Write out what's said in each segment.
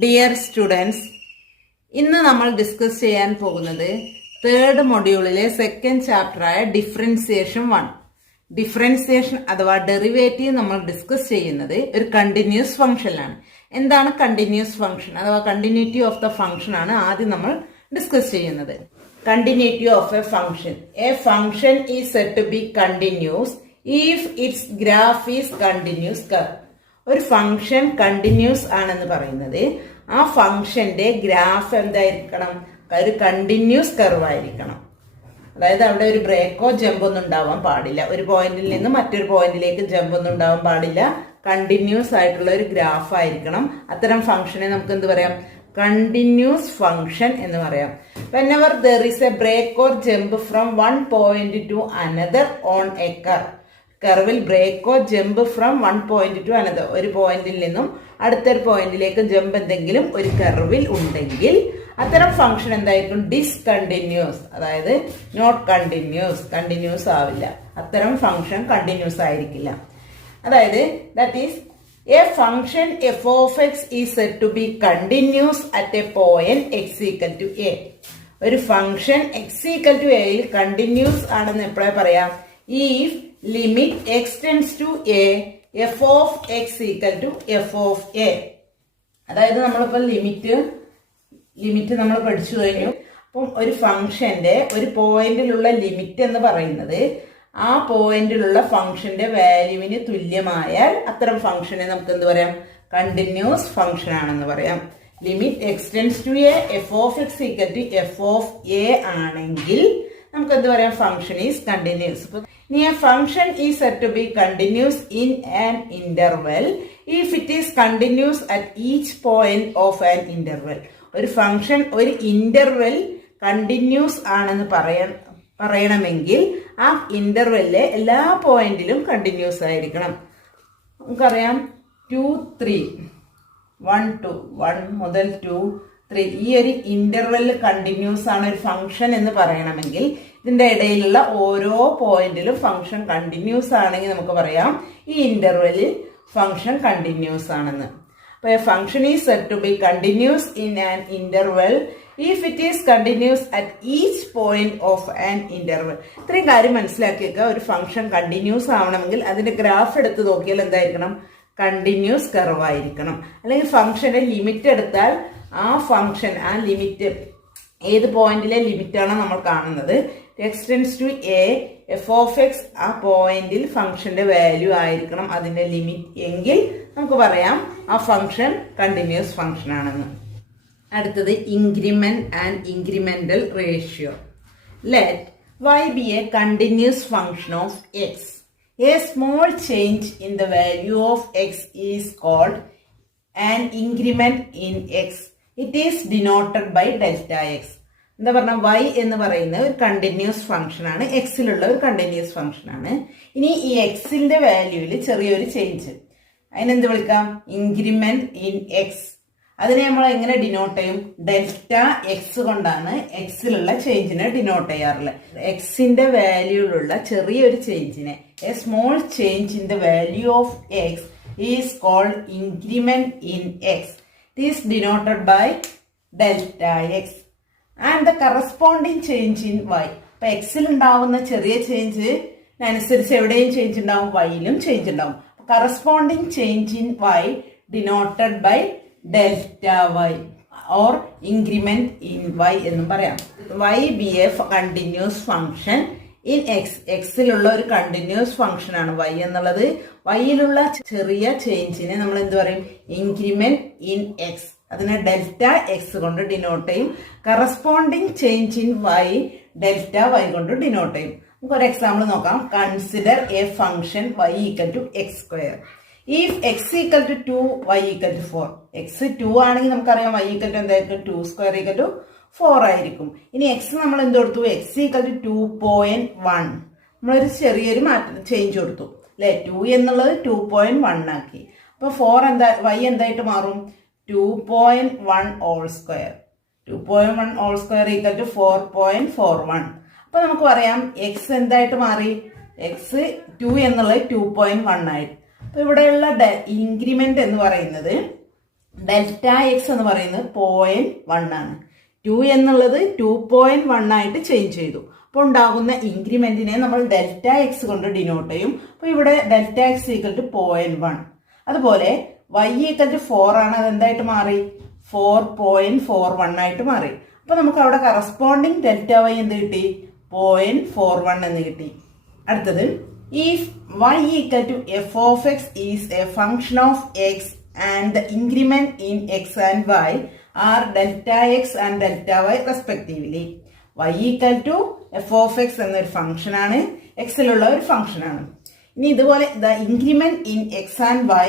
Dear students, ഇന്ന് നമ്മൾ discuss ചെയ്യാൻ പോകുന്നത് തേർഡ് മൊഡ്യൂളിലെ സെക്കൻഡ് ചാപ്റ്റർ ആയ ഡിഫറൻസിയേഷൻ 1. ഡിഫറൻസിയേഷൻ അഥവാ ഡെറിവേറ്റീവ് നമ്മൾ ഡിസ്കസ് ചെയ്യുന്നത് ഒരു കണ്ടിന്യൂസ് ഫംഗ്ഷനിലാണ്. എന്താണ് കണ്ടിന്യൂസ് ഫംഗ്ഷൻ അഥവാ കണ്ടിന്യൂറ്റി ഓഫ് ദ ഫംഗ്ഷൻ ആണ് ആദ്യം നമ്മൾ ഡിസ്കസ് ചെയ്യുന്നത്. Continuity of a function. A function is said to be continuous if its graph is continuous curve. ഒരു ഫംഗ്ഷൻ കണ്ടിന്യൂസ് ആണെന്ന് പറയുന്നത് ആ ഫംഗ്ഷന്റെ ഗ്രാഫ് എന്തായിരിക്കണം? ഒരു കണ്ടിന്യൂസ് കർവ് ആയിരിക്കണം. അതായത് അവിടെ ഒരു ബ്രേക്കോ ജമ്പോ ഒന്നും ഉണ്ടാവാൻ പാടില്ല. ഒരു പോയിന്റിൽ നിന്ന് മറ്റൊരു പോയിന്റിലേക്ക് ജമ്പ് ഒന്നും ഉണ്ടാവാൻ പാടില്ല. കണ്ടിന്യൂസ് ആയിട്ടുള്ള ഒരു ഗ്രാഫ് ആയിരിക്കണം. അത്തരം ഫംഗ്ഷനെ നമുക്ക് എന്ത് പറയാം? കണ്ടിന്യൂസ് ഫംഗ്ഷൻ എന്ന് പറയാം. whenever there is a break or jump from one point to another on a curve. കർവിൽ ബ്രേക്കോ jump from one point to another, ഒരു പോയിന്റിൽ നിന്നും അടുത്തൊരു പോയിന്റിലേക്ക് ജമ്പ് എന്തെങ്കിലും ഒരു കർവിൽ ഉണ്ടെങ്കിൽ അത്തരം ഫംഗ്ഷൻ എന്തായിരിക്കും? ഡിസ്കണ്ടിന്യൂസ്, അതായത് നോട്ട് കണ്ടിന്യൂസ്, കണ്ടിന്യൂസ് ആവില്ല. അത്തരം ഫംഗ്ഷൻ കണ്ടിന്യൂസ് ആയിരിക്കില്ല. അതായത് that is a function f of x is said to be continuous at a point x equal to a. ഒരു ഫംഗ്ഷൻ എക്സ് ഈക്വൽ ടു എയിൽ കണ്ടിന്യൂസ് ആണെന്ന് എപ്പോഴാണ് പറയാം? if limit x tends to a f of x equal to f of a. അതായത് നമ്മളിപ്പോ limit നമ്മൾ പഠിച്ചു കഴിഞ്ഞു. അപ്പം ഒരു ഫംഗ്ഷന്റെ ഒരു പോയിന്റിലുള്ള ലിമിറ്റ് എന്ന് പറയുന്നത് ആ പോയിന്റിലുള്ള ഫംഗ്ഷന്റെ വാല്യൂവിന് തുല്യമായാൽ അത്തരം ഫംഗ്ഷനെ നമുക്ക് എന്ത് പറയാം? കണ്ടിന്യൂസ് ഫംഗ്ഷൻ ആണെന്ന് പറയാം. Limit x tends to a f of x equal to f of a ആണെങ്കിൽ നമുക്ക് എന്ത് പറയാം? Function is continuous. A function is said to be continuous in an interval if it is continuous at each point of an interval. ഒരു function ഒരു interval continuous ആണെന്ന് പറയണമെങ്കിൽ ആ ഇന്റർവെല്ലിലെ എല്ലാ പോയിന്റിലും കണ്ടിന്യൂസ് ആയിരിക്കണം. നമുക്കറിയാം 2, 3, 1, 2, 1 മുതൽ 2, 3 ഈ ഒരു ഇന്റർവെല്ലിൽ കണ്ടിന്യൂസ് ആണ് ഒരു ഫംഗ്ഷൻ എന്ന് പറയണമെങ്കിൽ ഇതിന്റെ ഇടയിലുള്ള ഓരോ പോയിന്റിലും ഫംഗ്ഷൻ കണ്ടിന്യൂസ് ആണെങ്കിൽ നമുക്ക് പറയാം ഈ ഇന്റർവെല്ലിൽ ഫംഗ്ഷൻ കണ്ടിന്യൂസ് ആണെന്ന്. അപ്പൊ a function is said to be continuous in an interval if it is continuous at each point of an interval. ഇത്രയും കാര്യം മനസ്സിലാക്കിയേക്കുക. ഒരു ഫംഗ്ഷൻ കണ്ടിന്യൂസ് ആവണമെങ്കിൽ അതിന്റെ ഗ്രാഫ് എടുത്ത് നോക്കിയാൽ എന്തായിരിക്കണം? കണ്ടിന്യൂസ് കർവ് ആയിരിക്കണം. അല്ലെങ്കിൽ ഫംഗ്ഷന്റെ ലിമിറ്റ് എടുത്താൽ ആ ഫംഗ്ഷൻ ആ ലിമിറ്റ് ഏത് പോയിന്റിലെ ലിമിറ്റാണോ നമ്മൾ കാണുന്നത്, x tends to a f of x, ആ പോയിന്റിൽ ഫംഗ്ഷന്റെ വാല്യൂ ആയിരിക്കണം അതിന്റെ ലിമിറ്റ് എങ്കിൽ നമുക്ക് പറയാം ആ ഫംഗ്ഷൻ കണ്ടിന്യൂസ് ഫംഗ്ഷൻ ആണെന്ന്. അടുത്തത് increment and incremental ratio. Let y be a continuous function of x. A small change in the value of x is called an increment in x. It is denoted by delta x. എന്താ പറഞ്ഞാൽ y എന്ന് പറയുന്ന ഒരു continuous function ആണ്, എക്സിലുള്ള ഒരു continuous function ആണ്. ഇനി ഈ എക്സിന്റെ വാല്യൂവിൽ ചെറിയൊരു ചേഞ്ച്, അതിനെന്ത് വിളിക്കാം? Increment in x. അതിനെ നമ്മൾ എങ്ങനെ ഡിനോട്ട് ചെയ്യും? ഡെൽറ്റ എക്സ് കൊണ്ടാണ് എക്സിലുള്ള ചേഞ്ചിനെ ഡിനോട്ട് ചെയ്യാറുള്ളത്. എക്സിന്റെ വാല്യൂവിലുള്ള ചെറിയൊരു ചേഞ്ചിനെ, a small change in the value of x is called increment in x. It is denoted by delta x and the corresponding change in y. ഇപ്പൊ എക്സിൽ ഉണ്ടാവുന്ന ചെറിയ ചേഞ്ച് അനുസരിച്ച് എവിടെയും ചേഞ്ച് ഉണ്ടാവും, വൈയിലും ചേഞ്ച് ഉണ്ടാവും. Corresponding change in y denoted by delta y or increment in y എന്നും പറയാം. Y be a continuous function in x. എക്സിലുള്ള ഒരു കണ്ടിന്യൂസ് ഫംഗ്ഷൻ ആണ് വൈ എന്നുള്ളത്. വൈയിലുള്ള ചെറിയ ചേഞ്ചിനെ നമ്മൾ എന്ത് പറയും? Increment in x. അതിനെ ഡെൽറ്റ എക്സ് കൊണ്ട് ഡിനോട്ട് ചെയ്യും. Corresponding change in y delta y കൊണ്ട് ഡിനോട്ട് ചെയ്യും. നമുക്ക് ഒരു എക്സാമ്പിൾ നോക്കാം. Consider a function y equal to x square. If x equal to 2 y equal to 4. X 2 ആണെങ്കിൽ നമുക്കറിയാം വൈ ഈക്വൽ ടു എന്തായിരിക്കും? 2 സ്ക്വയർ ഈക്വൽ ടു 4 ആയിരിക്കും. ഇനി എക്സ് നമ്മൾ എന്ത് കൊടുത്തു? X equal to 2.1. നമ്മളൊരു ചെറിയൊരു ചേഞ്ച് കൊടുത്തു അല്ലെ? 2 എന്നുള്ളത് 2.1 ആക്കി. അപ്പൊ 4 എന്താ? വൈ എന്തായിട്ട് മാറും? 2.1 whole square. 2.1 whole square equal to 4.41. അപ്പൊ നമുക്ക് പറയാം എക്സ് എന്തായിട്ട് മാറി? എക്സ് 2 എന്നുള്ളത് 2.1 ആയിട്ട്. അപ്പൊ ഇവിടെയുള്ള ഇൻക്രിമെന്റ് എന്ന് പറയുന്നത് ഡെൽറ്റ എക്സ് എന്ന് പറയുന്നത് 0.1 ആണ്. 2 എന്നുള്ളത് 2.1 ആയിട്ട് ചേഞ്ച് ചെയ്തു. അപ്പോൾ ഉണ്ടാകുന്ന ഇൻക്രിമെന്റിനെ നമ്മൾ ഡെൽറ്റ എക്സ് കൊണ്ട് ഡിനോട്ട് ചെയ്യും. അപ്പോൾ ഇവിടെ ഡെൽറ്റ എക്സ് ഈക്വൽ ടു 0.1. അതുപോലെ y ഈക്വൽ ടു 4 ആണ്. അത് എന്തായിട്ട് മാറി? 4.41 ആയിട്ട് മാറി. അപ്പോൾ നമുക്ക് അവിടെ കറസ്പോണ്ടിങ് ഡെൽറ്റ വൈ എന്ത് കിട്ടി? 0.41 എന്ന് കിട്ടി. അടുത്തത്, if y equal to f of x is a function of x and the increment in x and y are delta x and delta y respectively. y equal to f of x എന്നൊരു function ആണ്, എക്സിലുള്ള ഒരു function ആണ്. ഇനി ഇതുപോലെ increment in x and y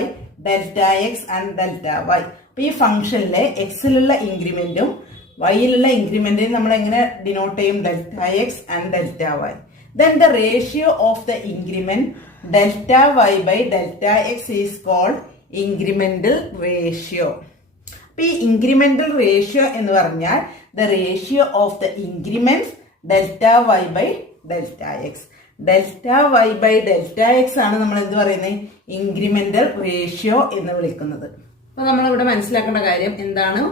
delta x and delta y. അപ്പൊ ഈ ഫംഗ്ഷനിലെ എക്സിലുള്ള ഇൻക്രിമെന്റും വൈയിലുള്ള ഇൻക്രിമെന്റിനും നമ്മൾ എങ്ങനെ ഡിനോട്ട് ചെയ്യും? Delta x and delta y. Then the ratio of the increment delta y by delta x is called incremental ratio. അപ്പോൾ ഈ incremental ratio എന്ന് പറഞ്ഞാൽ the ratio of the increments delta y by delta x. delta y by delta x ആണ് നമ്മൾ എന്ത് പറയുന്നത്? incremental ratio എന്ന് വിളിക്കുന്നത്. അപ്പോൾ നമ്മളിവിടെ മനസ്സിലാക്കേണ്ട കാര്യം എന്താണ്?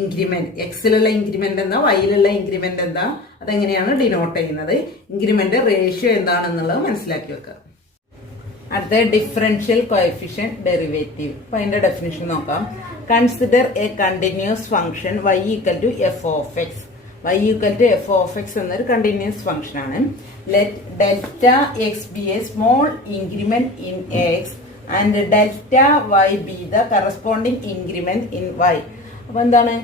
ഇൻക്രിമെന്റ്, എക്സിലുള്ള ഇൻക്രിമെന്റ് എന്താ, വൈയിലുള്ള ഇൻക്രിമെന്റ് എന്താ, അതെങ്ങനെയാണ് ഡിനോട്ട് ചെയ്യുന്നത്, ഇൻക്രിമെന്റ് റേഷ്യോ എന്താണെന്നുള്ളത് മനസ്സിലാക്കി വെക്കുക. അടുത്ത ഡിഫറൻഷ്യൽ കോഎഫിഷ്യന്റ് ഡെറിവേറ്റീവ്. അപ്പൊ അതിന്റെ ഡെഫിനിഷൻ നോക്കാം. Consider a continuous function y equal to f of x. y equal to f of x എന്നൊരു കണ്ടിന്യൂസ് ഫംഗ്ഷൻ ആണ്. Let delta x be a small increment in x and delta y be the corresponding increment in y. അപ്പൊ എന്താണ്?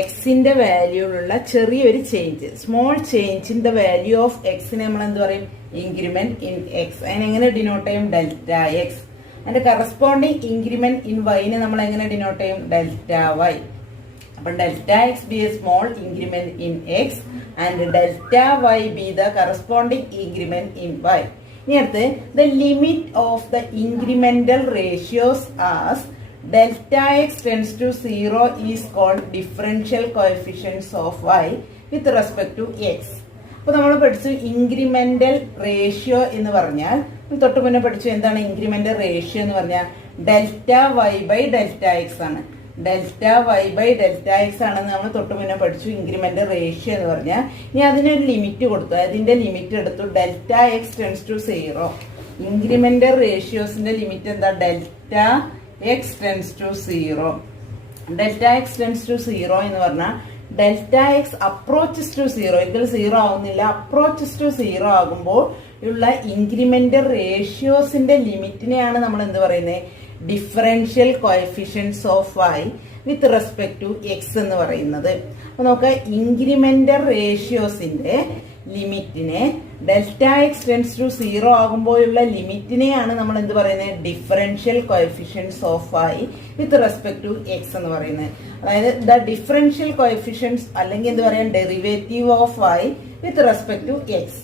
എക്സിന്റെ വാല്യൂലുള്ള ചെറിയൊരു change, small change in the value of എക്സിനെ നമ്മൾ എന്ത് പറയും? Increment in x. അതിനെങ്ങനെ ഡിനോട്ട് ചെയ്യും? Delta x. അതിന്റെ കറസ്പോണ്ടിങ് ഇൻക്രിമെന്റ് ഇൻ വൈനെ നമ്മൾ എങ്ങനെ ഡിനോട്ട് ചെയ്യും? Delta y. അപ്പൊ delta x be a small increment in x and delta y be the corresponding increment in y. ഇനി അടുത്ത്, the limit of the incremental ratios as delta x tends to 0 is called differential coefficients of y with respect to x. അപ്പോൾ നമ്മൾ പഠിച്ചു incremental ratio എന്ന് പറഞ്ഞാൽ, തൊട്ട് മുന്നേ പഠിച്ചു എന്താണ് ഇൻക്രിമെന്റൽ റേഷ്യോ എന്ന് പറഞ്ഞാൽ? Delta y by delta x ആണ്. Delta y by delta x ആണെന്ന് നമ്മൾ തൊട്ട് മുന്നേ പഠിച്ചു ഇൻക്രിമെന്റൽ റേഷ്യോ എന്ന് പറഞ്ഞാൽ. ഇനി അതിനൊരു ലിമിറ്റ് കൊടുത്തു, അതിന്റെ ലിമിറ്റ് എടുത്തു delta x tends to 0. Incremental റേഷ്യോസിന്റെ ലിമിറ്റ് എന്താ? Delta x tends to 0. delta x tends to 0 എന്ന് പറഞ്ഞാൽ delta x approaches to 0, ഇതിൽ 0 ആവുന്നില്ല, approaches to 0 ആകുമ്പോൾ ഉള്ള ഇൻക്രിമെന്റൽ റേഷ്യോസിന്റെ ലിമിറ്റിനെയാണ് നമ്മൾ എന്ത് പറയുന്നത്? Differential coefficients of y with respect to x എന്ന് പറയുന്നത്. അപ്പൊ നമുക്ക് ഇൻക്രിമെന്റൽ റേഷ്യോസിന്റെ ലിമിറ്റിനെ ഡെൽറ്റ എക്സ് ടെൻസ് ടു 0 ആകുമ്പോഴുള്ള ലിമിറ്റിനെയാണ് നമ്മൾ എന്ത് പറയുന്നത്? Differential coefficients of y with respect to x എന്ന് പറയുന്നത്. അതായത് ദ ഡിഫറൻഷ്യൽ കോഎഫിഷ്യൻസ് അല്ലെങ്കിൽ എന്ത് പറയാം? Derivative of y with respect to x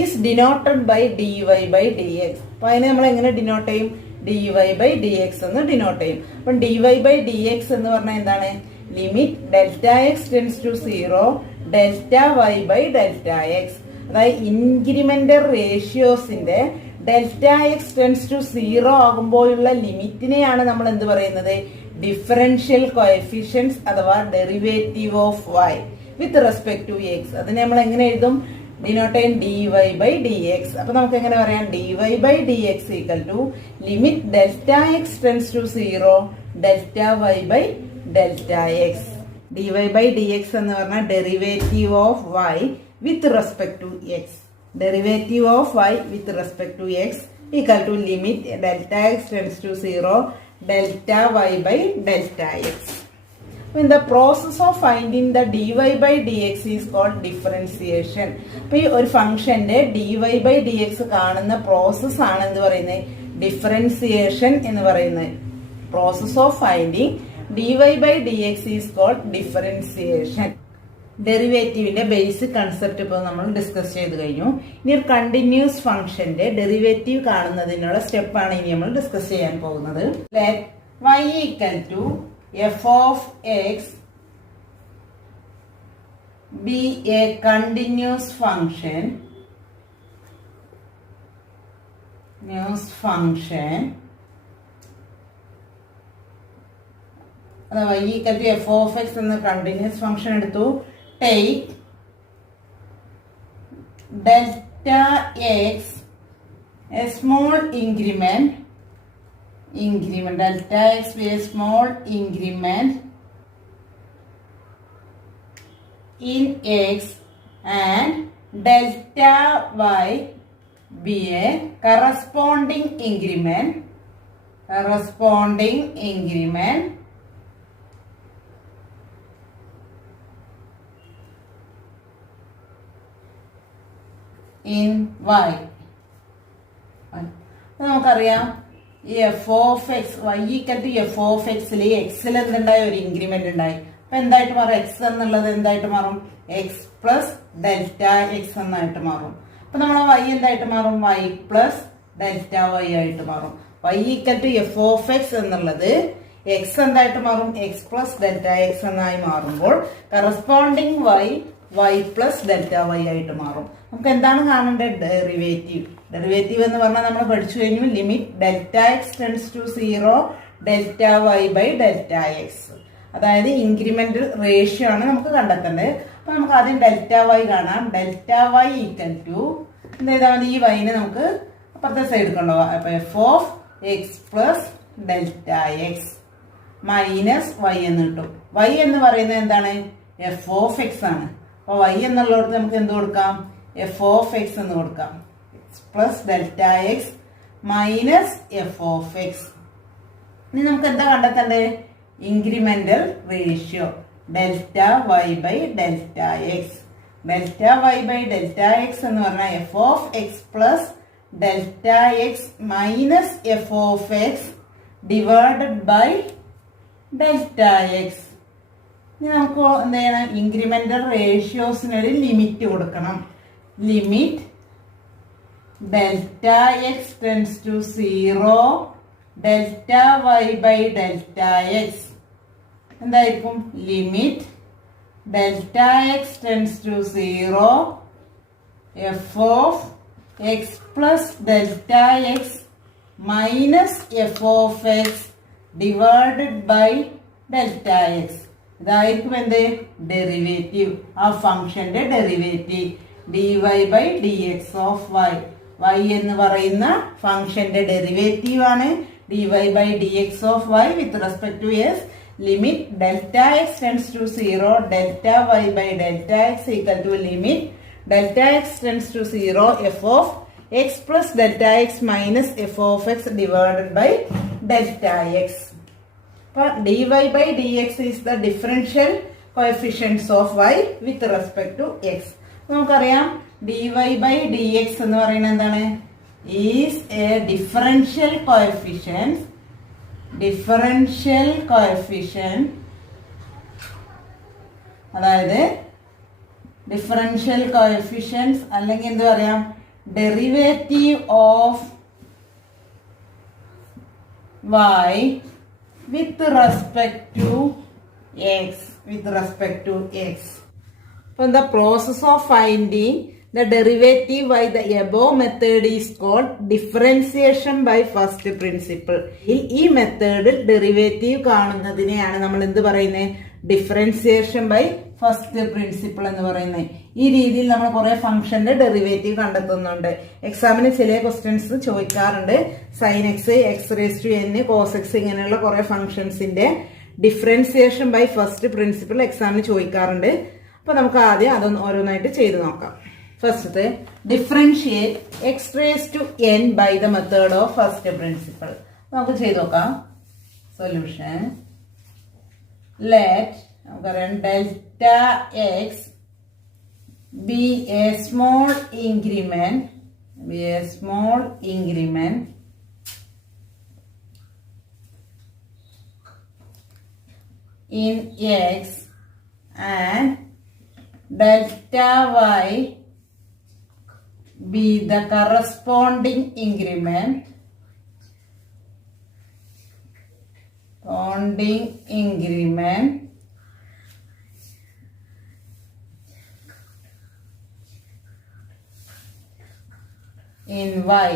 is denoted by dy by dx. അപ്പൊ അതിനെ നമ്മൾ എങ്ങനെ ഡിനോട്ട് ചെയ്യും? dy ബൈ dx എന്ന് ഡിനോട്ട് ചെയ്യും. അപ്പൊ dy ബൈ dx എന്ന് പറഞ്ഞാൽ എന്താണ്? Limit delta x tends to 0 delta y by delta x. അതായത് ഇൻക്രിമെന്റൽ റേഷ്യോസിന്റെ ഡെൽറ്റ എക്സ് ടെൻസ് ടു 0 ആകുമ്പോഴുള്ള ലിമിറ്റിനെയാണ് നമ്മൾ എന്ത് പറയുന്നത്? ഡിഫറൻഷ്യൽ കോഎഫിഷ്യൻസ് അഥവാ derivative of y with respect to x. അതിനെ നമ്മൾ എങ്ങനെ എഴുതും? ഡിനോട്ട് ചെയ്യും dy ബൈ dx. അപ്പൊ നമുക്ക് എങ്ങനെ പറയാം? dy by dx equal to limit delta x tends to 0 delta y by delta x. dy by dx എന്ന് പറഞ്ഞാൽ derivative of y with respect to x. Derivative of y with respect to x equal to limit delta x tends to 0 delta y by delta x. In the process of finding the dy by dx is called differentiation. അപ്പോൾ ഈ ഒരു ഫംഗ്ഷന്റെ dy by dx കാണുന്ന process ആണ് എന്ത് പറയുന്നത്? Differentiation എന്ന് പറയുന്നത്. Process of finding dy by dx is called differentiation. ഡെറിവേറ്റീവിന്റെ ബേസിക് കൺസെപ്റ്റ് ഇപ്പോൾ നമ്മൾ ഡിസ്കസ് ചെയ്ത് കഴിഞ്ഞു. ഇനി ഒരു കണ്ടിന്യൂസ് ഫംഗ്ഷന്റെ ഡെറിവേറ്റീവ് കാണുന്നതിനുള്ള സ്റ്റെപ്പാണ് ഇനി നമ്മൾ ഡിസ്കസ് ചെയ്യാൻ പോകുന്നത്. Let y equal to f of x be a continuous function y equal to f of x എന്ന കണ്ടിന്യൂസ് ഫംഗ്ഷൻ എടുത്തു. Take delta X A small increment delta x be a small increment in x and delta y be a corresponding increment in y. നമുക്കറിയാം ഈ f of x y equal to f of എക്സിൽ എക്സിൽ എന്തുണ്ടായി ഒരു increment ഉണ്ടായി. അപ്പൊ എന്തായിട്ട് മാറും? എക്സ് എന്നുള്ളത് എന്തായിട്ട് മാറും? എക്സ് പ്ലസ് ഡെൽറ്റ എക്സ് എന്നായിട്ട് മാറും. അപ്പൊ നമ്മളെ വൈ എന്തായിട്ട് മാറും? വൈ പ്ലസ് ഡെൽറ്റ വൈ ആയിട്ട് മാറും. Y equal to f of x എന്നുള്ളത് എക്സ് എന്തായിട്ട് മാറും? എക്സ് പ്ലസ് ഡെൽറ്റ എക്സ് എന്നായി മാറുമ്പോൾ corresponding y plus delta y ആയിട്ട് മാറും. നമുക്ക് എന്താണ് കാണേണ്ടത്? ഡെറിവേറ്റീവ് എന്ന് പറഞ്ഞാൽ നമ്മൾ പഠിച്ചു കഴിഞ്ഞു. Limit delta x tends to 0 delta y by delta x. അതായത് ഇൻക്രിമെന്റൽ റേഷ്യോ ആണ് നമുക്ക് കണ്ടെത്തേണ്ടത്. അപ്പൊ നമുക്ക് ആദ്യം ഡെൽറ്റ വൈ കാണാം. ഡെൽറ്റ വൈ ഈക്വൽ ടു എന്ത് ചെയ്താൽ മതി? ഈ വൈനെ നമുക്ക് അപ്പുറത്തെ സൈഡ് കൊണ്ടുപോകാം. അപ്പൊ f of x plus delta x minus y എന്ന് കിട്ടും. വൈ എന്ന് പറയുന്നത് എന്താണ്? എഫ് ഓഫ് എക്സ് ആണ്. അപ്പൊ വൈ എന്നുള്ളടത്ത് നമുക്ക് എന്ത് കൊടുക്കാം? എഫ് ഓഫ് എക്സ് എന്ന് കൊടുക്കാം. X plus delta x minus f of x. ഇനി നമുക്ക് എന്താ കണ്ടെത്തേണ്ടത്? Incremental ratio delta y by delta x. Delta y by delta x എന്ന് പറഞ്ഞാൽ f of x plus delta x minus f of x divided by delta x. ഇനി നമുക്ക് എന്ത് ചെയ്യണം? ഇൻക്രിമെന്റൽ റേഷ്യോസിനൊരു ലിമിറ്റ് കൊടുക്കണം. Limit delta x tends to 0 delta y by delta x എന്തായിരിക്കും? Limit delta x tends to 0 f of x plus delta x minus f of x divided by delta x. ഇതായിരിക്കും എന്ത്? Derivative. ആ ഫംഗ്ഷന്റെ derivative dy by d x of y. Y എന്ന് പറയുന്ന ഫംഗ്ഷന്റെ derivative ആണ് dy by d x of y with respect to s. Limit delta x tends to 0 delta y by delta x equal to limit delta x tends to 0 f of x plus delta x minus f of x divided by delta x. dy by dx is the differential coefficients of y with respect to x. നമുക്കറിയാം dy by dx എന്ന് പറയുന്നത് എന്താണ്? is a differential coefficient അതായത് differential coefficients അല്ലെങ്കിൽ എന്ത് പറയാം? Derivative of y with respect to x. For the process of finding the derivative by the above method is called differentiation by first principle. ഈ മെത്തേഡിൽ derivative കാണുന്നതിനെയാണ് നമ്മൾ എന്ത് പറയുന്നത്? Differentiation by first principle എന്ന് പറയുന്നത്. ഈ രീതിയിൽ നമ്മൾ കുറെ ഫംഗ്ഷന്റെ ഡെറിവേറ്റീവ് കണ്ടെത്തുന്നുണ്ട്. എക്സാമിന് ചില ക്വസ്റ്റ്യൻസ് ചോദിക്കാറുണ്ട്. Sine x, x raise to n, cos x ഇങ്ങനെയുള്ള കുറെ ഫംഗ്ഷൻസിന്റെ ഡിഫറൻസിയേഷൻ ബൈ ഫസ്റ്റ് പ്രിൻസിപ്പിൾ എക്സാമിന് ചോദിക്കാറുണ്ട്. അപ്പൊ നമുക്ക് ആദ്യം അതൊന്ന് ഓരോന്നായിട്ട് ചെയ്ത് നോക്കാം. First differentiate x raise to n by the method of first principle. നമുക്ക് ചെയ്ത് നോക്കാം. സൊല്യൂഷൻ ലെറ്റ് നമുക്കറിയാം delta x be a small increment in x and delta y be the corresponding increment in y.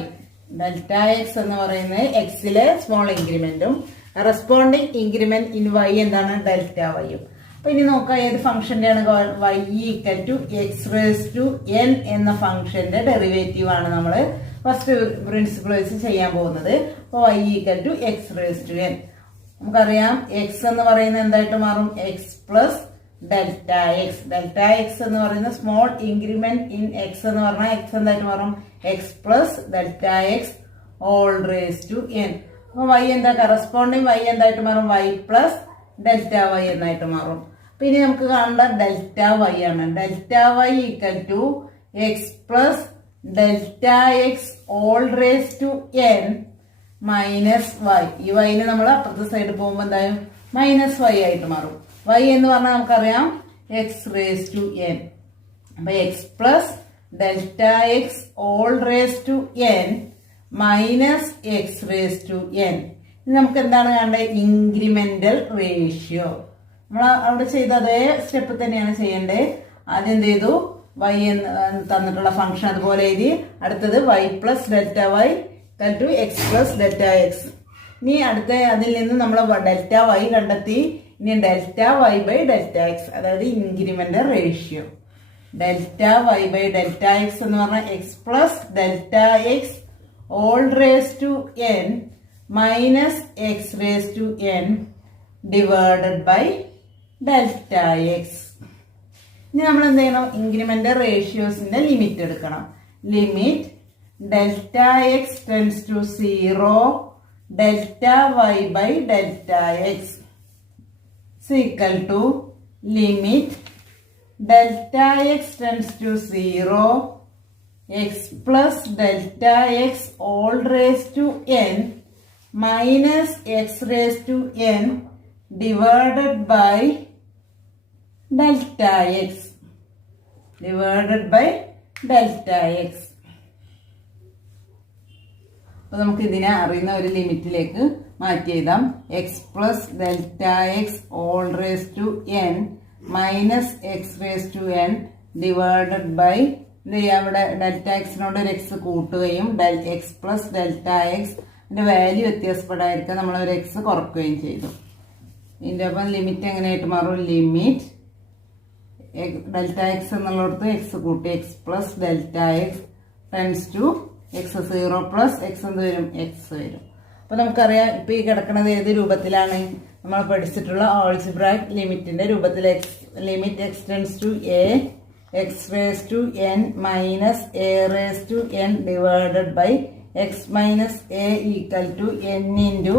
Delta x എന്ന് പറയുന്നത് എക്സിലെ small ഇൻക്രിമെന്റും corresponding increment in y എന്താണ് delta വൈയും. അപ്പൊ ഇനി നോക്കാം ഏത് ഫംഗ്ഷന്റെ ആണ് y equal to x raise to n എന്ന ഫംഗ്ഷന്റെ ഡെറിവേറ്റീവ് ആണ് നമ്മൾ ഫസ്റ്റ് പ്രിൻസിപ്പിൾ വെച്ച് ചെയ്യാൻ പോകുന്നത്. അപ്പോൾ y equal to x raise to n. നമുക്കറിയാം എക്സ് എന്ന് പറയുന്നത് എന്തായിട്ട് മാറും? X plus delta x. Delta x എന്ന് പറയുന്ന സ്മോൾ ഇൻക്രിമെന്റ് ഇൻ എക്സ് എന്ന് പറഞ്ഞാൽ എക്സ് എന്തായിട്ട് മാറും? X plus delta x whole raise to n. അപ്പൊ y എന്താ? കറസ്പോണ്ടിങ് y എന്തായിട്ട് മാറും? y പ്ലസ് ഡെൽറ്റ വൈ എന്നായിട്ട് മാറും. അപ്പൊ ഇനി നമുക്ക് കാണേണ്ട ഡെൽറ്റ വൈ ആണ്. Delta y equal to x plus delta x whole raise to n minus y. ഈ വൈനെ നമ്മൾ അപ്പുറത്തെ സൈഡ് പോകുമ്പോൾ എന്തായാലും മൈനസ് വൈ ആയിട്ട് മാറും. y എന്ന് പറഞ്ഞാൽ നമുക്കറിയാം എക്സ് റേസ് ടു എൻ. അപ്പൊ x plus delta x whole raise to n minus x raise to n. ഇനി നമുക്ക് എന്താണ് കാണേണ്ടത്? Incremental ratio. നമ്മൾ അവിടെ ചെയ്ത അതേ സ്റ്റെപ്പ് തന്നെയാണ് ചെയ്യേണ്ടത്. ആദ്യം എന്ത് ചെയ്തു? y എന്ന് തന്നിട്ടുള്ള ഫംഗ്ഷൻ അതുപോലെ എഴുതി. അടുത്തത് y plus delta y to x plus delta x. ഇനി അടുത്ത അതിൽ നിന്ന് നമ്മൾ ഡെൽറ്റ വൈ കണ്ടെത്തി. ഇനി delta y by delta x, അതായത് incremental ratio. Delta y by delta x എന്ന് പറഞ്ഞാൽ x plus delta x whole raise to n minus x raise to n divided by delta x. ഇനി നമ്മൾ എന്ത് ചെയ്യണം? Incremental റേഷ്യോസിന്റെ ലിമിറ്റ് എടുക്കണം. Limit delta x tends to 0 delta y by delta x equal to limit delta x tends to 0 x plus delta x whole raise to n minus x raise to n divided by delta x അപ്പൊ നമുക്ക് ഇതിനെ അറിയുന്ന ഒരു ലിമിറ്റിലേക്ക് മാറ്റി എഴുതാം. X plus delta x whole raise to n minus x raise to n divided by അവിടെ delta എക്സിനോട് ഒരു എക്സ് കൂട്ടുകയും x plus delta x value വ്യത്യാസപ്പെടാതിരിക്കാൻ നമ്മൾ ഒരു എക്സ് കുറക്കുകയും ചെയ്തു. ഇതിന്റെ ഒപ്പം ലിമിറ്റ് എങ്ങനെയായിട്ട് മാറും? ലിമിറ്റ് ഡെൽറ്റ എക്സ് എന്നുള്ളിടത്ത് എക്സ് കൂട്ടി x plus delta x tends to x 0 plus x എന്ത് വരും? എക്സ് വരും. അപ്പൊ നമുക്കറിയാം ഇപ്പൊ ഈ കിടക്കുന്നത് ഏത് രൂപത്തിലാണ്? നമ്മൾ പഠിച്ചിട്ടുള്ള ആൾജിബ്രായിക് ലിമിറ്റിന്റെ രൂപത്തിൽ. Limit x tends to a x raise to n minus a raise to n divided by x minus a equal to n into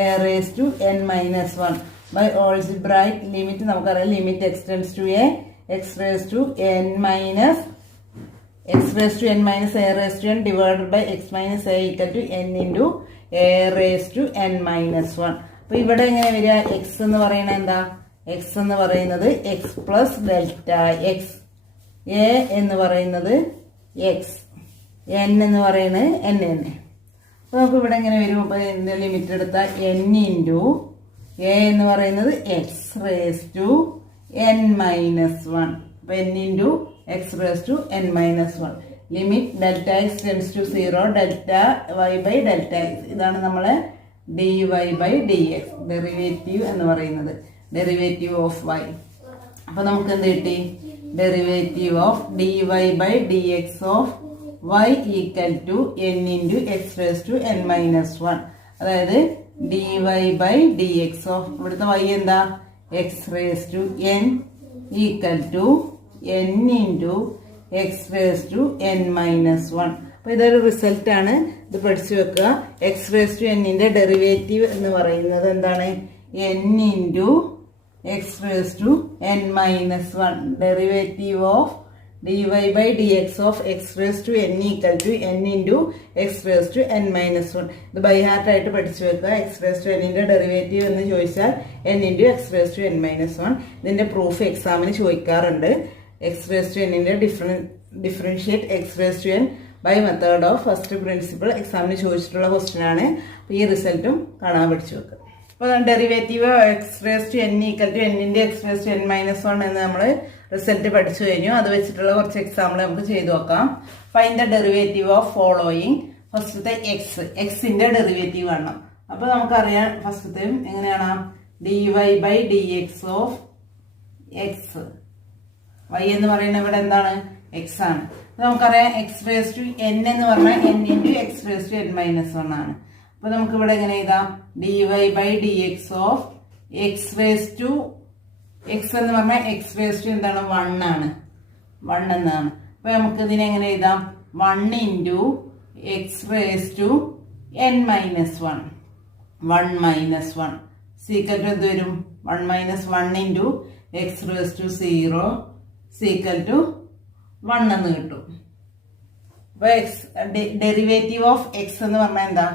a raise to n minus 1 by algebraic limit. നമുക്കറിയാം limit x tends to a x raise to n minus a raise to n divided by x minus a equal to n into a raise to n minus 1. അപ്പൊ ഇവിടെ എങ്ങനെ വരിക? X എന്ന് പറയുന്നത് എന്താ? X എന്ന് പറയുന്നത് X plus delta X, A എന്ന് പറയുന്നത് എക്സ്, എൻ എന്ന് പറയുന്നത് എൻ തന്നെ. അപ്പൊ നമുക്ക് ഇവിടെ എങ്ങനെ വരും? അപ്പൊ എന്ത് ലിമിറ്റ് എടുത്താൽ എൻ ഇൻറ്റു എ എന്ന് പറയുന്നത് x raise to n minus 1. അപ്പൊ n into x raise to n minus 1. Limit delta x tends to 0 delta y by delta x. ഇതാണ് നമ്മളെ d y by d x derivative എന്ന് പറയുന്നത്. Derivative of y. അപ്പൊ നമുക്ക് എന്ത് കിട്ടി? Derivative of d y by d x of y equal to n into x raise to n minus 1. അതായത് d y by d x of ഇവിടുത്തെ y എന്താ? X raise to n equal to n into x raise to n minus 1. അപ്പൊ ഇതൊരു result ആണ്. ഇത് പഠിച്ചു വെക്കുക. X raise to എന്നിന്റെ ഡെറിവേറ്റീവ് എന്ന് പറയുന്നത് എന്താണ്? N into x raise to n minus 1. Derivative of dy by dx of x raised to n equal to n into x raised to n minus 1. ഇത് by heart ആയിട്ട് പഠിച്ചു വെക്കുക. X raise to എന്നിന്റെ derivative എന്ന് ചോദിച്ചാൽ n into x raised to n minus 1. ഇതിന്റെ proof എക്സാമിന് ചോദിക്കാറുണ്ട്. എക്സ് റേസ് ടു എന്നിന്റെ differentiate x raise to n by method of first principle എക്സാമിന് ചോദിച്ചിട്ടുള്ള ക്വസ്റ്റ്യൻ ആണ്. ഈ റിസൾട്ടും കാണാൻ പഠിച്ചു വെക്കുക. അപ്പോൾ derivative x raise to n equal to എന്നിന്റെ x raise to n minus 1 എന്ന് നമ്മൾ റിസൾട്ട് പഠിച്ചു കഴിഞ്ഞു. അത് വെച്ചിട്ടുള്ള കുറച്ച് എക്സാമ്പിൾ നമുക്ക് ചെയ്തു നോക്കാം. Find the derivative of following. ഫസ്റ്റത്തെ എക്സിന്റെ ഡെറിവേറ്റീവ് കാണണം. അപ്പോൾ നമുക്കറിയാം ഫസ്റ്റത്തെ എങ്ങനെയാണ് dy/dx ഓഫ് എക്സ്. y എന്ന് പറയുന്നത് ഇവിടെ എന്താണ്? എക്സ് ആണ്. നമുക്കറിയാം x⁻n എന്ന് പറഞ്ഞാൽ n × x⁻n−1 ആണ്. അപ്പൊ നമുക്ക് ഇവിടെ എങ്ങനെ എഴുതാം? dy/dx ഓഫ് x എന്ന് പറഞ്ഞാൽ x എന്താണ്? 1 ആണ്. 1 എന്നാണ്. അപ്പൊ നമുക്ക് ഇതിനെ എങ്ങനെ എഴുതാം? 1 × x⁻n−1 1 - 1 സീക്കൽ ടു എന്ത് വരും? 1 - 1 × x⁻0 സീക്കൽ ടു 1 എന്ന് കിട്ടും. അപ്പൊ ഡെറിവേറ്റീവ് ഓഫ് എക്സ് എന്ന് പറഞ്ഞാൽ എന്താ?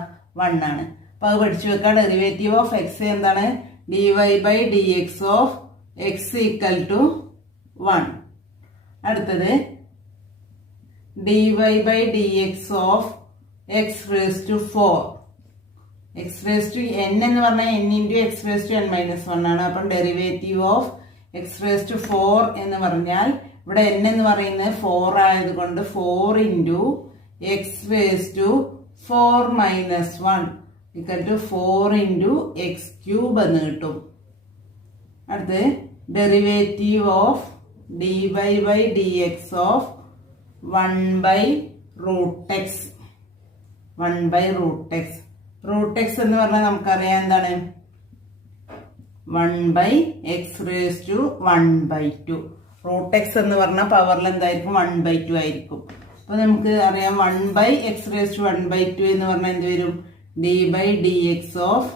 1 ആണ്. അപ്പൊ അത് പഠിച്ചു വെക്കാം. ഡെറിവേറ്റീവ് ഓഫ് എക്സ് എന്താണ്? dy/dx of x equal to 1. അടുത്തത് dy/dx ഓഫ് x⁻4. x⁻n എന്ന് പറഞ്ഞാൽ n × x⁻n−1 ആണ്. അപ്പം ഡെറിവേറ്റീവ് ഓഫ് x⁻4 എന്ന് പറഞ്ഞാൽ ഇവിടെ n എന്ന് പറയുന്നത് 4 ആയതുകൊണ്ട് 4 × x⁻4−1 ഈക്വൽ ടു 4 × x³ എന്ന് കിട്ടും. അടുത്ത് derivative of dy/dx of 1/√x. 1/√x. √x എന്ന് പറഞ്ഞാൽ നമുക്കറിയാം എന്താണ്? 1/x⁻². √x എന്ന് പറഞ്ഞാൽ പവറിൽ എന്തായിരിക്കും? 1/2 ആയിരിക്കും. അപ്പൊ നമുക്ക് അറിയാം 1/x⁻² എന്ന് പറഞ്ഞാൽ എന്ത് വരും? dy/dx of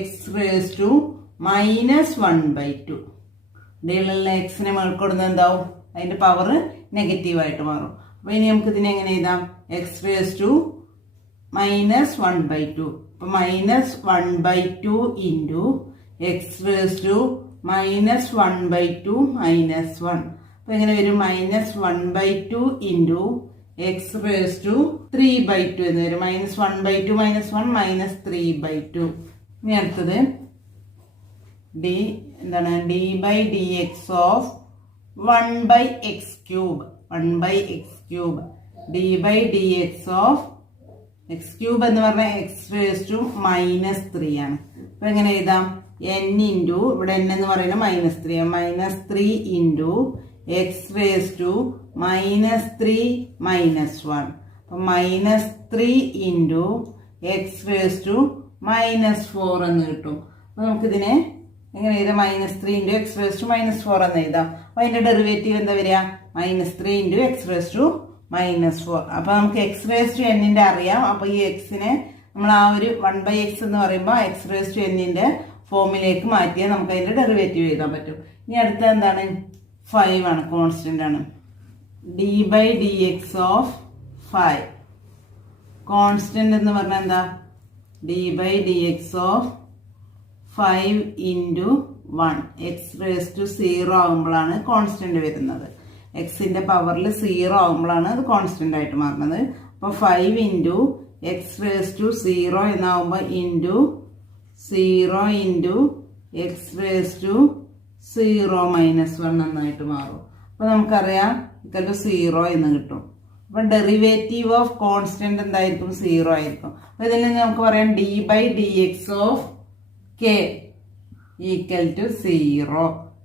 x⁻−1/2. ഡിയിലുള്ള എക്സിനെ മേൽക്കൊടുന്നത് എന്താവും? അതിന്റെ പവർ നെഗറ്റീവായിട്ട് മാറും. അപ്പൊ ഇനി നമുക്ക് ഇതിനെ എങ്ങനെ എഴുതാം? x⁻−1/2. അപ്പൊ -1/2 × x⁻−1/2−1. അപ്പൊ എങ്ങനെ വരും? -1/2 × x⁻3/2 എന്ന് വരും. -1/2 - 1 -3/2. ഇനി അടുത്തത് എന്താണ്? dy/dx of 1/x³. 1/x³ dy/dx of x³ എന്ന് പറഞ്ഞാൽ x⁻³ ആണ്. അപ്പൊ എങ്ങനെ എഴുതാം? n × ഇവിടെ n എന്ന് പറയുന്നത് -3 ആണ്. -3 × x⁻³ അപ്പൊ -3 × x⁻4 എന്ന് കിട്ടും. അപ്പൊ നമുക്കിതിനെ എങ്ങനെ എഴുതാം? -3 × x⁻4 എന്ന് എഴുതാം. അപ്പൊ അതിന്റെ ഡെറിവേറ്റീവ് എന്താ വരിക? -3 × x⁻4. അപ്പൊ നമുക്ക് x⁻n അറിയാം. അപ്പൊ ഈ എക്സിനെ നമ്മൾ ആ ഒരു 1/x എന്ന് പറയുമ്പോൾ x⁻n ഫോമിലേക്ക് മാറ്റിയാൽ നമുക്ക് അതിന്റെ ഡെറിവേറ്റീവ് എഴുതാൻ പറ്റും. ഇനി അടുത്ത എന്താണ്? 5 ആണ്. കോൺസ്റ്റന്റ് ആണ്. dy/dx of 5. കോൺസ്റ്റന്റ് എന്ന് പറഞ്ഞാൽ എന്താ? dy/dx of 5 × 1. x⁻0 ആകുമ്പോഴാണ് കോൺസ്റ്റന്റ് വരുന്നത്. എക്സിന്റെ പവറിൽ 0 ആകുമ്പോഴാണ് അത് കോൺസ്റ്റന്റ് ആയിട്ട് മാറുന്നത്. അപ്പൊ 5 × x⁻0 എന്നാകുമ്പോൾ × 0 × x⁻0−1 എന്നായിട്ട് മാറും. അപ്പൊ നമുക്കറിയാം =0 എന്ന് കിട്ടും. അപ്പൊ ഡെറിവേറ്റീവ് ഓഫ് കോൺസ്റ്റന്റ് എന്തായിരിക്കും? 0 ആയിരിക്കും. അപ്പൊ ഇതിൽ നിന്ന് നമുക്ക് പറയാം dy/dx of k equal to 0.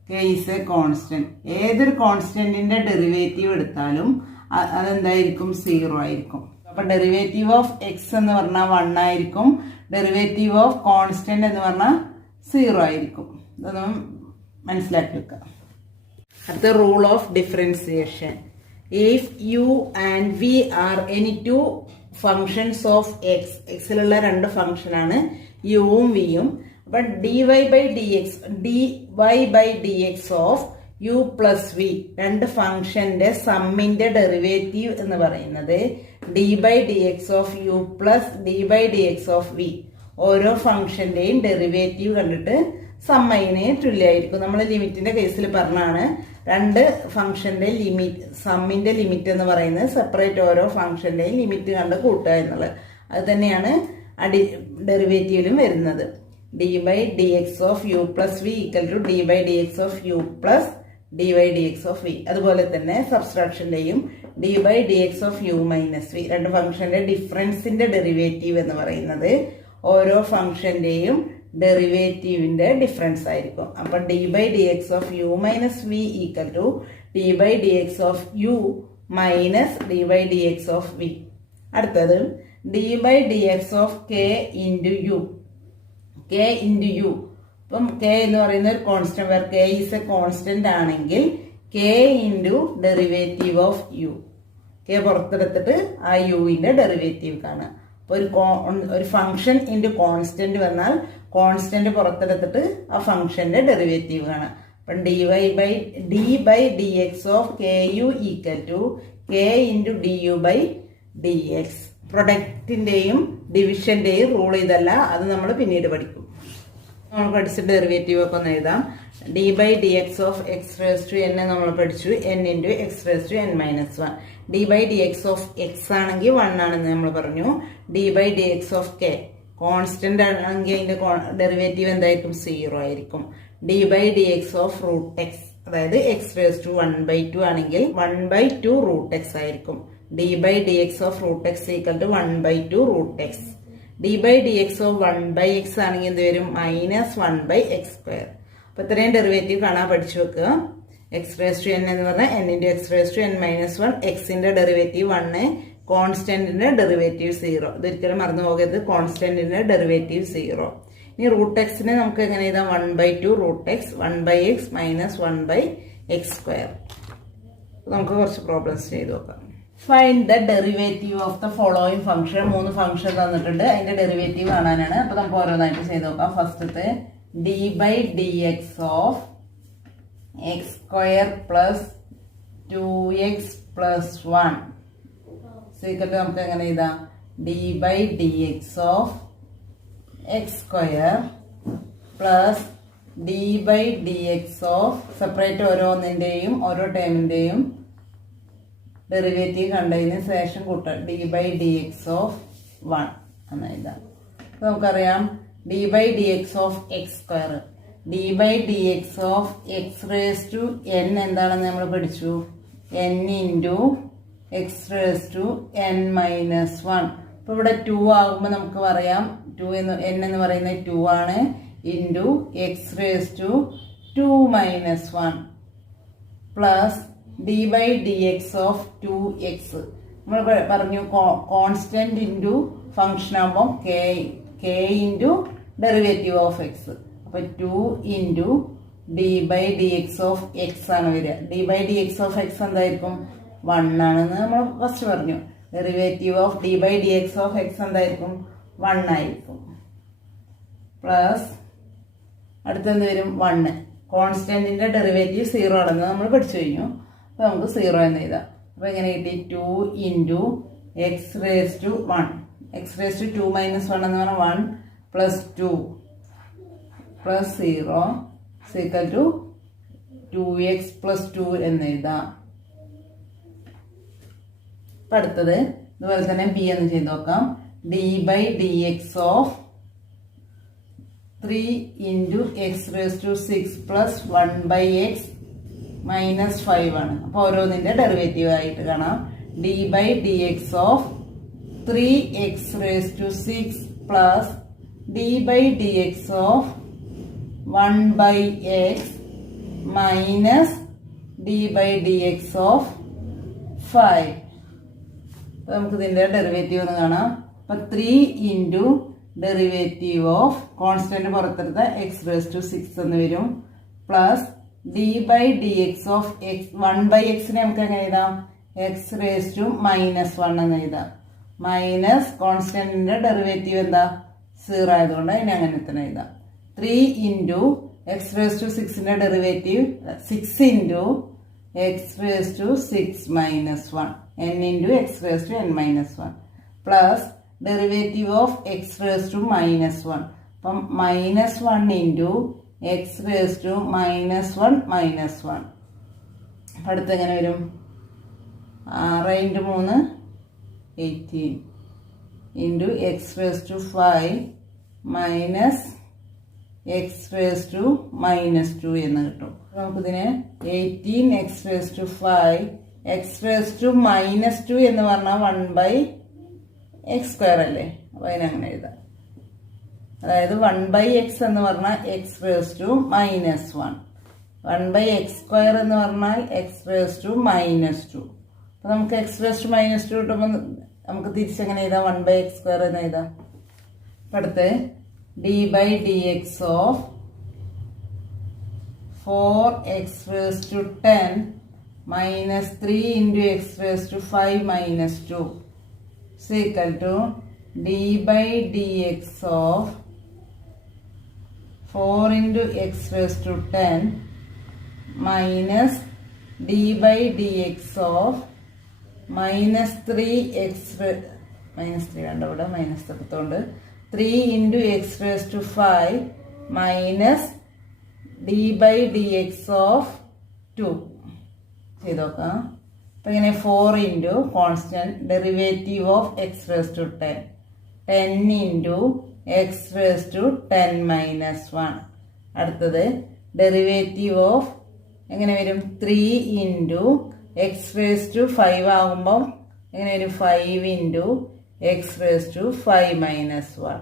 k is a constant. ഏതൊരു കോൺസ്റ്റന്റിന്റെ ഡെറിവേറ്റീവ് എടുത്താലും അതെന്തായിരിക്കും? 0 ആയിരിക്കും. അപ്പൊ ഡെറിവേറ്റീവ് ഓഫ് എക്സ് എന്ന് പറഞ്ഞാൽ 1 ആയിരിക്കും. ഡെറിവേറ്റീവ് ഓഫ് കോൺസ്റ്റന്റ് എന്ന് പറഞ്ഞാൽ 0 ആയിരിക്കും. ഇതൊന്നും മനസ്സിലാക്കി വെക്കാം. അടുത്ത rule of differentiation. If u and v are any two functions of x, xലുള്ള രണ്ട് ഫംഗ്ഷൻ ആണ് യുവും വിയും. അപ്പൊ dy/dx of u plus V രണ്ട് ഫംഗ്ഷന്റെ സമ്മിന്റെ ഡെറിവേറ്റീവ് എന്ന് പറയുന്നത് dy/dx of u plus dy/dx of v. ഓരോ ഫംഗ്ഷന്റെയും ഡെറിവേറ്റീവ് കണ്ടിട്ട് സമ്മയിനെ തുല്യമായിരിക്കും. നമ്മൾ ലിമിറ്റിന്റെ കേസിൽ പറഞ്ഞാണ് രണ്ട് ഫംഗ്ഷന്റെ ലിമിറ്റ് സമ്മിന്റെ ലിമിറ്റ് എന്ന് പറയുന്നത് സെപ്പറേറ്റ് ഓരോ ഫംഗ്ഷന്റെയും ലിമിറ്റ് കണ്ട് കൂട്ടുക എന്നുള്ളത്. അത് തന്നെയാണ് ഡെറിവേറ്റീവിലും വരുന്നത്. dy/dx of u plus v equal to dy/dx of u plus dy/dx of v. അതുപോലെ തന്നെ സബ്സ്ട്രാക്ഷന്റെയും dy/dx of u minus v രണ്ട് ഫംഗ്ഷന്റെ ഡിഫറൻസിന്റെ ഡെറിവേറ്റീവ് എന്ന് പറയുന്നത് ഓരോ ഫംഗ്ഷന്റെയും ഡെറിവേറ്റീവിന്റെ ഡിഫറൻസ് ആയിരിക്കും. അപ്പൊ d by d x of u minus v equal to d by d x of u minus d by d x of v. അടുത്തത് d by d x of k into u. K into u, ഇപ്പം k എന്ന് പറയുന്ന ഒരു constant, where k is a constant ആണെങ്കിൽ k into derivative of u. K പുറത്തെടുത്തിട്ട് ആ യുവിന്റെ derivative കാണുക. അപ്പോൾ ഒരു ഫംഗ്ഷൻ ഇൻറ്റു കോൺസ്റ്റന്റ് വന്നാൽ കോൺസ്റ്റന്റ് പുറത്തെടുത്തിട്ട് ആ ഫംഗ്ഷന്റെ ഡെറിവേറ്റീവ് കാണുക. അപ്പം d by d x of k u equal to k into d u by d x. പ്രൊഡക്റ്റിന്റെയും ഡിവിഷന്റെയും റൂൾ ഇതല്ല, അത് നമ്മൾ പിന്നീട് പഠിക്കും. നമ്മൾ പഠിച്ച ഡെറിവേറ്റീവ് ഒക്കെ ഒന്ന് എഴുതാം. D by d x of x raise to n നമ്മൾ പഠിച്ചു, n into x raise to n minus 1. D by d x of x ആണെങ്കിൽ 1 ആണെന്ന് നമ്മൾ പറഞ്ഞു. D by d x of k constant ആണെങ്കിൽ അതിന്റെ ഡെറിവേറ്റീവ് എന്തായിരിക്കും? 0 ആയിരിക്കും. D by d x of root x, അതായത് എക്സ് റേസ് ടു 1/2 ആണെങ്കിൽ 1/2 റൂട്ട് എക്സ് ആയിരിക്കും. D by d x of root X equal to 1/2 root x. D by d x of 1/x ആണെങ്കിൽ എന്ത് വരും? Minus 1/x². അപ്പൊ ഇത്രയും derivative കാണാൻ പഠിച്ചു വെക്കുക. എക്സ് റേസ് ടു എൻ എന്ന് പറഞ്ഞാൽ n into x raise to n minus 1. എക്സിന്റെ ഡെറിവേറ്റീവ് 1, കോൺസ്റ്റന്റിന്റെ ഡെറിവേറ്റീവ് 0. ഇതൊരിക്കലും മറന്നു പോകരുത്, കോൺസ്റ്റന്റിന്റെ ഡെറിവേറ്റീവ് 0. ഇനി റൂട്ട് എക്സിനെ നമുക്ക് എങ്ങനെ എഴുതാം? 1/2 root X, 1/x minus 1/x². നമുക്ക് കുറച്ച് പ്രോബ്ലംസ് ചെയ്ത് നോക്കാം. Find the derivative of the following function. 3 function തന്നിട്ടുണ്ട്, അതിന്റെ ഡെറിവേറ്റീവ് കാണാനാണ്. അപ്പൊ നമുക്ക് ഓരോന്നായിട്ട് ചെയ്ത് നോക്കാം. ഫസ്റ്റത്തെ d by d x of x square plus 2x plus 1 സീക്വൽ നമുക്ക് എങ്ങനെ എഴുതാം? D by d x of x square plus d by d x of, separate ഓരോന്നിന്റെയും ഓരോ ടേമിന്റെയും ഡെറിവേറ്റീവ് കണ്ടതിന് ശേഷം കൂട്ടാം, d by d x of 1 എന്ന് എഴുതാം. നമുക്കറിയാം d by d x of x square, d by d x of x raise to n എന്താണെന്ന് നമ്മൾ പഠിച്ചു? N into x raise to n minus 1. അപ്പൊ ഇവിടെ 2 ആകുമ്പോൾ നമുക്ക് പറയാം എൻ എന്ന് പറയുന്നത് 2 ആണ്, into x raise to 2 minus 1 plus d by d x of 2x. നമ്മൾ പറഞ്ഞു കോൺസ്റ്റന്റ് ഇൻറ്റു ഫംഗ്ഷൻ ആകുമ്പോൾ k into derivative of x. അപ്പൊ 2 into d by d x of x ആണ് വരിക. D by d x of x എന്തായിരിക്കും? 1 ആണെന്ന് നമ്മൾ first പറഞ്ഞു. Derivative of d by d x of x എന്തായിരിക്കും? 1 ആയിരിക്കും. പ്ലസ് അടുത്തെന്ത് വരും? 1. കോൺസ്റ്റന്റിന്റെ ഡെറിവേറ്റീവ് 0 ആണെന്ന് നമ്മൾ പഠിച്ചു കഴിഞ്ഞു. അപ്പൊ നമുക്ക് 0 എന്ന് എഴുതാം. അപ്പൊ എങ്ങനെ കിട്ടി? 2 into x raise to 1, x raise to 2 minus 1 എന്ന് പറഞ്ഞാൽ 1 plus 2 plus 0 equal to 2x plus 2 എന്ന് എഴുതാം. അപ്പൊ അടുത്തത് ഇതുപോലെ തന്നെ ബി എന്ന് ചെയ്ത് നോക്കാം. D by d x of 3 into x raise to 6 plus 1/x minus 5 ആണ്. അപ്പൊ ഓരോന്നിന്റെ ഡെറിവേറ്റീവ് ആയിട്ട് കാണാം. D by d x of 3x raise to 6 plus d by d x of 1/x minus d by d x of 5. നമുക്ക് ഇതിന്റെ derivative ഒന്ന് കാണാം. അപ്പൊ 3 ഇൻറ്റു ഡെറിവേറ്റീവ് ഓഫ് കോൺസ്റ്റന്റ് പുറത്തെടുത്ത എക്സ് റേസ് ടു 6 എന്ന് വരും, plus d by d x of X 1/xനെ നമുക്ക് എങ്ങനെ എഴുതാം? എക്സ് റേസ് ടു മൈനസ് 1 എന്ന് എഴുതാം. മൈനസ് കോൺസ്റ്റന്റിന്റെ ഡെറിവേറ്റീവ് എന്താ? 0 ആയതുകൊണ്ട് അതിനെ അങ്ങനെ തന്നെ എഴുതാം. 3 ഇൻറ്റു എക്സ് റേസ് ടു 6ന്റെ derivative 6 into x raise to 6 minus 1, n into x raise to n minus 1 plus derivative of x raise to minus 1. അപ്പം minus 1 into x raise to minus 1 minus 1. അടുത്ത് എങ്ങനെ വരും? 6 into 3 18 into x raise to 5 minus x raise to minus 2 എന്ന് കിട്ടും. നമുക്കിതിന് 18 x raise to 5 X raise to minus 2 എന്ന് പറഞ്ഞാൽ 1/x² അല്ലേ? അപ്പൊ അതിനങ്ങനെ എഴുതാം. അതായത് 1/x എന്ന് പറഞ്ഞാൽ X raise to minus 1, 1/x² എന്ന് പറഞ്ഞാൽ എക്സ് റേസ് ടു മൈനസ് 2. അപ്പോൾ നമുക്ക് എക്സ് റേസ് ടു മൈനസ് 2 കിട്ടുമ്പോൾ നമുക്ക് തിരിച്ചെങ്ങനെ എഴുതാം? 1/x² എന്ന് എഴുതാം. അപ്പം അടുത്ത് d/dx of 4x raised to 10 minus 3 into x raised to 5 minus 2 is equal to d/dx of 4 into x raised to 10 minus d/dx of minus 3x minus 3 വേണ്ട ഇവിടെ minus എടുത്തോണ്ട് 3 into x raised to 5 minus d/dx of 2 ചെയ്ത് നോക്കാം. അപ്പം ഇങ്ങനെ 4 into constant derivative of x raise to 10, 10 into x raised to 10 minus 1. അടുത്തത് derivative of എങ്ങനെ വരും? 3 into x raised to 5 ആകുമ്പോൾ എങ്ങനെ വരും? 5 into x raised to 5 minus 1.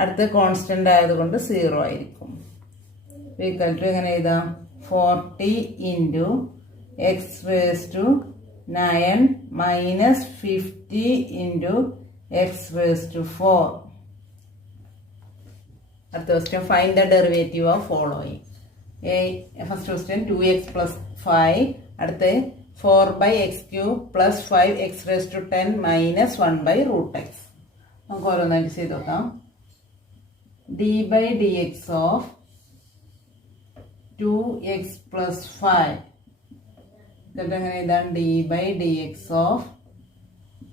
അടുത്ത കോൺസ്റ്റന്റ് ആയതുകൊണ്ട് 0 ആയിരിക്കും. ഈക്വൽ ടു എങ്ങനെ എഴുതാം? 40 into x raised to 9 minus 50 into x raised to 4. അടുത്ത question find the derivative of following. First question 2x plus 5, അടുത്ത് 4/x³ plus 5x raised to 10 minus 1/√x. നമുക്ക് ഓരോന്നായിട്ട് ചെയ്ത് നോക്കാം. d/dx of 2x plus 5 ഇതൊക്കെ എങ്ങനെ എഴുതാം? d/dx of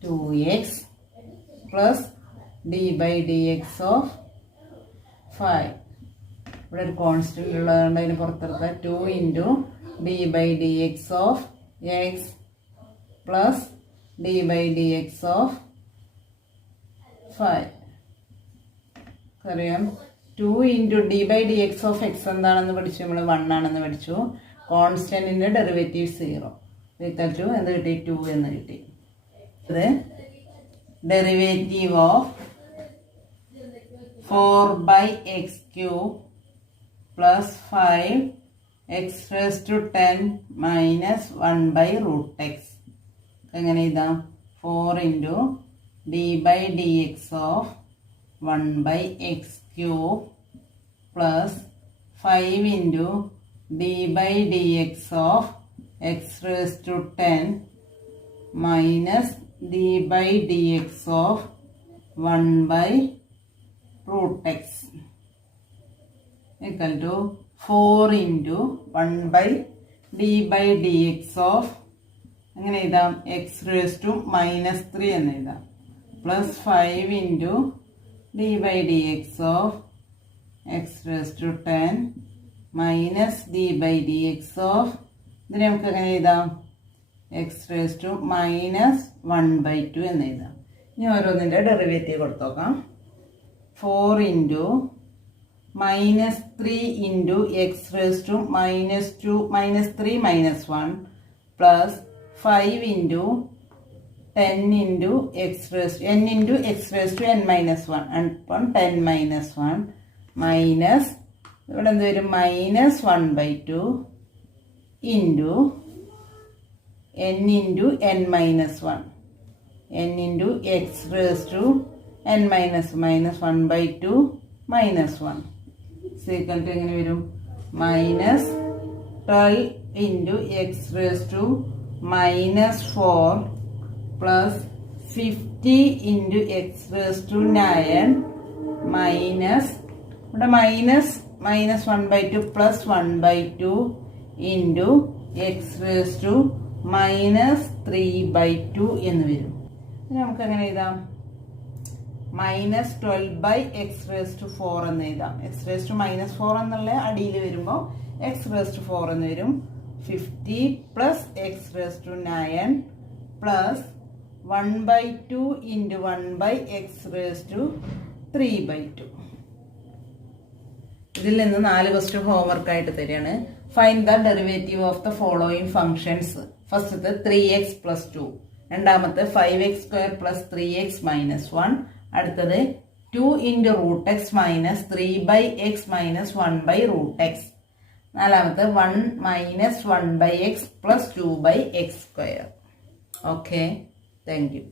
2x plus d/dx of 5. ഇവിടെ ഒരു കോൺസ്റ്റന്റ് ഉള്ളതുകൊണ്ട് അതിന് പുറത്തെടുക്കുക. 2 into d/dx of x plus d/dx of 5. അറിയാം 2 into d/dx of x എന്താണെന്ന് പഠിച്ചു? നമ്മൾ 1 ആണെന്ന് പഠിച്ചു. കോൺസ്റ്റന്റിന്റെ ഡെറിവേറ്റീവ് 0 ഈക്വൽ ടു എന്ത് കിട്ടി? 2 എന്ന് കിട്ടി. അത് derivative of 4/x³ plus 5x raised to 10 minus 1/√x. എങ്ങനെ എഴുതാം? 4 into d/dx of 1/x³ plus 5 into d/dx of x raised to 10 minus d/dx of 1/√x equal to 4 into 1/d/dx of എങ്ങനെ എഴുതാം? x raised to minus 3 എന്ന് എഴുതാം. plus 5 into d/dx of x raised to 10 minus d/dx of ഇതിനെ നമുക്ക് എങ്ങനെ എഴുതാം? x raised to minus 1/2 എന്ന് എഴുതാം. ഇനി ഓരോന്നിൻ്റെ ഡെറിവേറ്റീവ് കൊടുത്തു നോക്കാം. 4 into minus 3 into x raised to minus 3 minus 1 plus 5 into 10 into x raised to n into x raised to n minus 1 and 10 minus 1 minus ഇവിടെ എന്ത് വരും? minus 1/2 into n into n minus 1 n into x raised to n minus 1/2 minus 1 equal to എങ്ങനെ വരും? minus 12 into x raised to minus 4 plus 50 into x raised to 9 minus ഇവിടെ minus 1/2 plus 1/2 into x raised to minus 3/2 എന്ന് വരും. നമുക്ക് എങ്ങനെ എഴുതാം? minus 12/x raised to 4 എന്ന് എഴുതാം. x raised to minus 4 എന്നുള്ള അടിയിൽ വരുമ്പോൾ x raised to 4 എന്ന് വരും. 50 plus x raised to 9 plus 1/2 into 1/x raised to 3/2. ഇതിൽ നിന്ന് 4 ക്വസ്റ്റ്യൻ ഹോംവർക്ക് ആയിട്ട് തരികയാണ്. Find the derivative of the following functions. ഫസ്റ്റത്തെ 3x plus 2, രണ്ടാമത്തെ 5x² plus 3x minus 1, അടുത്തത് 2 into root x minus 3 by x minus 1 by root x. നാലാമത്തെ 1 minus 1 by x plus 2 by x square. Okay, thank you.